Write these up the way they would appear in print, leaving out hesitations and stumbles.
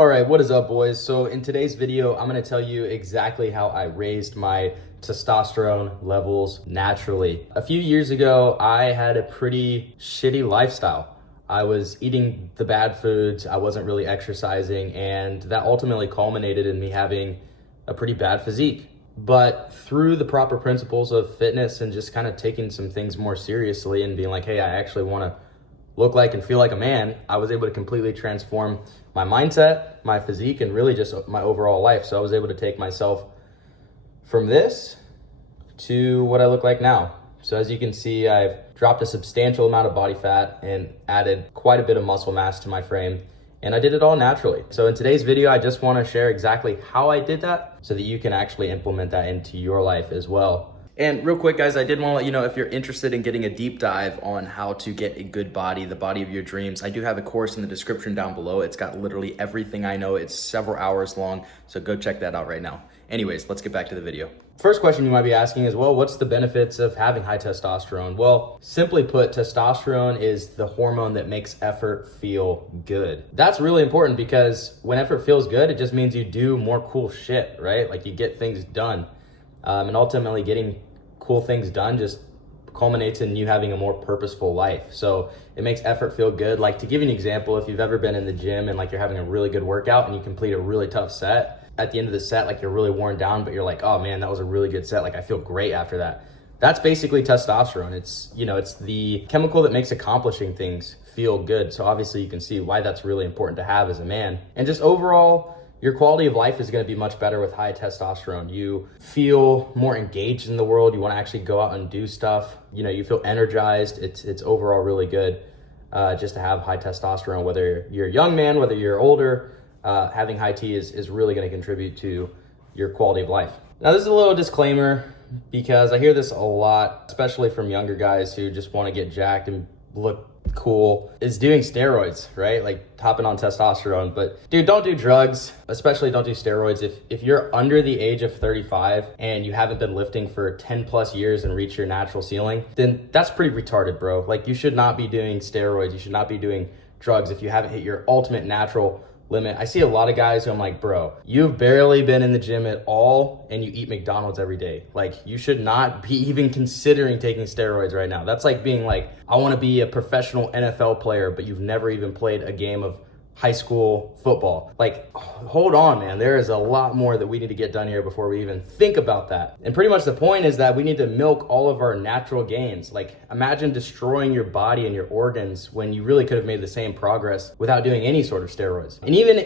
All right, what is up, boys? So in today's video, I'm gonna tell you exactly how I raised my testosterone levels naturally. A few years ago, I had a pretty shitty lifestyle. I was eating the bad foods, I wasn't really exercising, and that ultimately culminated in me having a pretty bad physique. But through the proper principles of fitness and just kind of taking some things more seriously and being like, hey, I actually wanna look like and feel like a man, I was able to completely transform my mindset, my physique, and really just my overall life. So I was able to take myself from this to what I look like now. So as you can see, I've dropped a substantial amount of body fat and added quite a bit of muscle mass to my frame. And I did it all naturally. So in today's video, I just want to share exactly how I did that so that you can actually implement that into your life as well. And real quick, guys, I did want to let you know, if you're interested in getting a deep dive on how to get a good body, the body of your dreams, I do have a course in the description down below. It's got literally everything I know. It's several hours long, so go check that out right now. Anyways, let's get back to the video. First question you might be asking is, well, what's the benefits of having high testosterone? Well, simply put, testosterone is the hormone that makes effort feel good. That's really important because when effort feels good, it just means you do more cool shit, right? Like you get things done. And ultimately getting cool things done just culminates in you having a more purposeful life. So it makes effort feel good. Like, to give you an example, if you've ever been in the gym and like you're having a really good workout and you complete a really tough set, at the end of the set, like you're really worn down, but you're like, oh man, that was a really good set. Like I feel great after that. That's basically testosterone. It's, you know, it's the chemical that makes accomplishing things feel good. So obviously you can see why that's really important to have as a man. And just overall, your quality of life is going to be much better with high testosterone. You feel more engaged in the world. You want to actually go out and do stuff. You know, you feel energized. It's overall really good just to have high testosterone. Whether you're a young man, whether you're older, having high T is really going to contribute to your quality of life. Now, this is a little disclaimer because I hear this a lot, especially from younger guys who just want to get jacked and look cool, is doing steroids, right? Like hopping on testosterone. But dude, don't do drugs, especially don't do steroids. If you're under the age of 35 and you haven't been lifting for 10 plus years and reach your natural ceiling, then that's pretty retarded, bro. Like you should not be doing steroids. You should not be doing drugs if you haven't hit your ultimate natural limit. I see a lot of guys who I'm like, bro, you've barely been in the gym at all and you eat McDonald's every day. Like you should not be even considering taking steroids right now. That's like being like, I want to be a professional NFL player, but you've never even played a game of high school football. Like, hold on, man. There is a lot more that we need to get done here before we even think about that. And pretty much the point is that we need to milk all of our natural gains. Like, imagine destroying your body and your organs when you really could have made the same progress without doing any sort of steroids. And even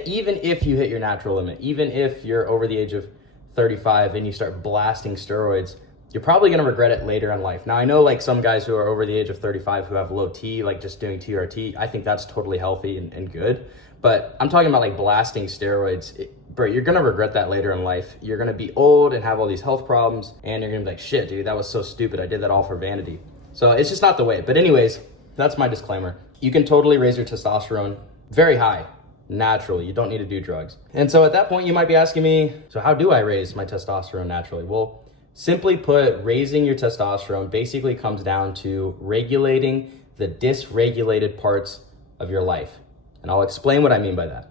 if you hit your natural limit, even if you're over the age of 35 and you start blasting steroids, you're probably going to regret it later in life. Now, I know like some guys who are over the age of 35 who have low T, like just doing TRT, I think that's totally healthy and good. But I'm talking about like blasting steroids. Bro, you're going to regret that later in life. You're going to be old and have all these health problems, and you're going to be like, shit, dude, that was so stupid. I did that all for vanity. So it's just not the way. But anyways, that's my disclaimer. You can totally raise your testosterone very high naturally. You don't need to do drugs. And so at that point, you might be asking me, so how do I raise my testosterone naturally? Well, simply put, raising your testosterone basically comes down to regulating the dysregulated parts of your life. And I'll explain what I mean by that.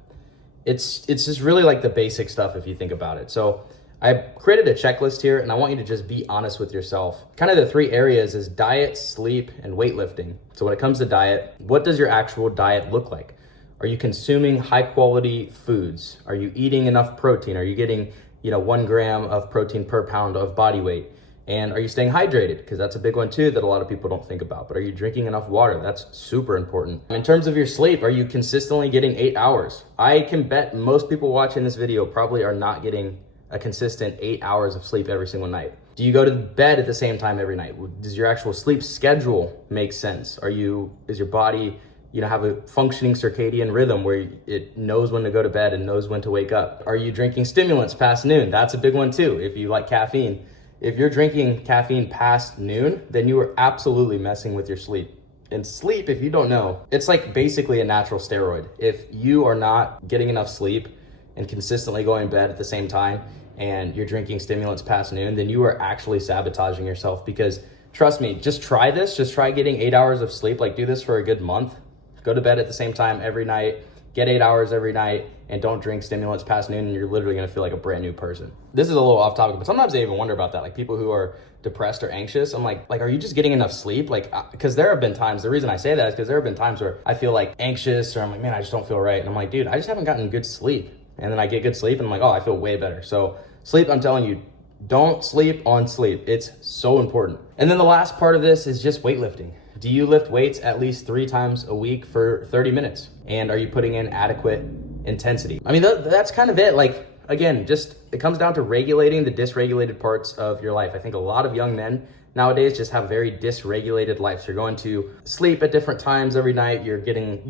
It's just really like the basic stuff if you think about it. So I created a checklist here and I want you to just be honest with yourself. Kind of the three areas is diet, sleep, and weightlifting. So when it comes to diet, what does your actual diet look like? Are you consuming high quality foods? Are you eating enough protein? Are you getting 1 gram of protein per pound of body weight? And are you staying hydrated? Because that's a big one too that a lot of people don't think about. But are you drinking enough water? That's super important. In terms of your sleep, are you consistently getting 8 hours? I can bet most people watching this video probably are not getting a consistent 8 hours of sleep every single night. Do you go to bed at the same time every night? Does your actual sleep schedule make sense? Is your body have a functioning circadian rhythm where it knows when to go to bed and knows when to wake up? Are you drinking stimulants past noon? That's a big one too. If you like caffeine, if you're drinking caffeine past noon, then you are absolutely messing with your sleep. And sleep, if you don't know, it's like basically a natural steroid. If you are not getting enough sleep and consistently going to bed at the same time and you're drinking stimulants past noon, then you are actually sabotaging yourself. Because trust me, just try this. Just try getting 8 hours of sleep. Like do this for a good month. Go to bed at the same time every night. get 8 hours every night, and don't drink stimulants past noon, and you're literally gonna feel like a brand new person. This is a little off topic, but sometimes I even wonder about that. Like people who are depressed or anxious, I'm like, are you just getting enough sleep? Like, because there have been times, the reason I say that is because there have been times where I feel like anxious, or I'm like, man, I just don't feel right. And I'm like, dude, I just haven't gotten good sleep. And then I get good sleep and I'm like, oh, I feel way better. So sleep, I'm telling you, don't sleep on sleep. It's so important. And then the last part of this is just weightlifting. Do you lift weights at least 3 times a week for 30 minutes? And are you putting in adequate intensity? I mean, that's kind of it. Like, again, just it comes down to regulating the dysregulated parts of your life. I think a lot of young men nowadays just have very dysregulated lives. You're going to sleep at different times every night. You're getting,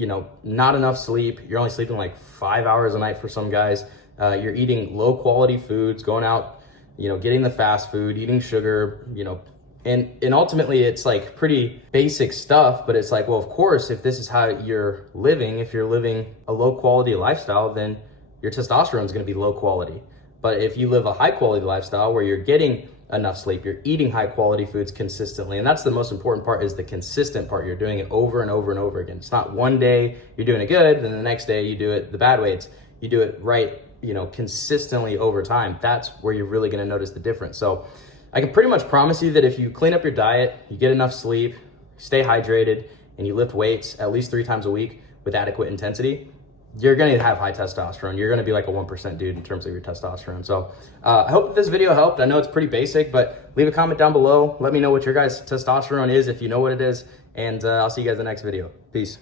not enough sleep. You're only sleeping like 5 hours a night for some guys. You're eating low quality foods, going out, getting the fast food, eating sugar, and ultimately it's like pretty basic stuff, but it's like, well, of course, if this is how you're living, if you're living a low quality lifestyle, then your testosterone is going to be low quality. But if you live a high quality lifestyle where you're getting enough sleep, you're eating high quality foods consistently, and that's the most important part, is the consistent part. You're doing it over and over and over again. It's not one day you're doing it good, then the next day you do it the bad way. You do it right, consistently over time. That's where you're really going to notice the difference. So I can pretty much promise you that if you clean up your diet, you get enough sleep, stay hydrated, and you lift weights at least 3 times a week with adequate intensity, you're going to have high testosterone. You're going to be like a 1% dude in terms of your testosterone. So I hope that this video helped. I know it's pretty basic, but leave a comment down below. Let me know what your guys' testosterone is, if you know what it is, and I'll see you guys in the next video. Peace.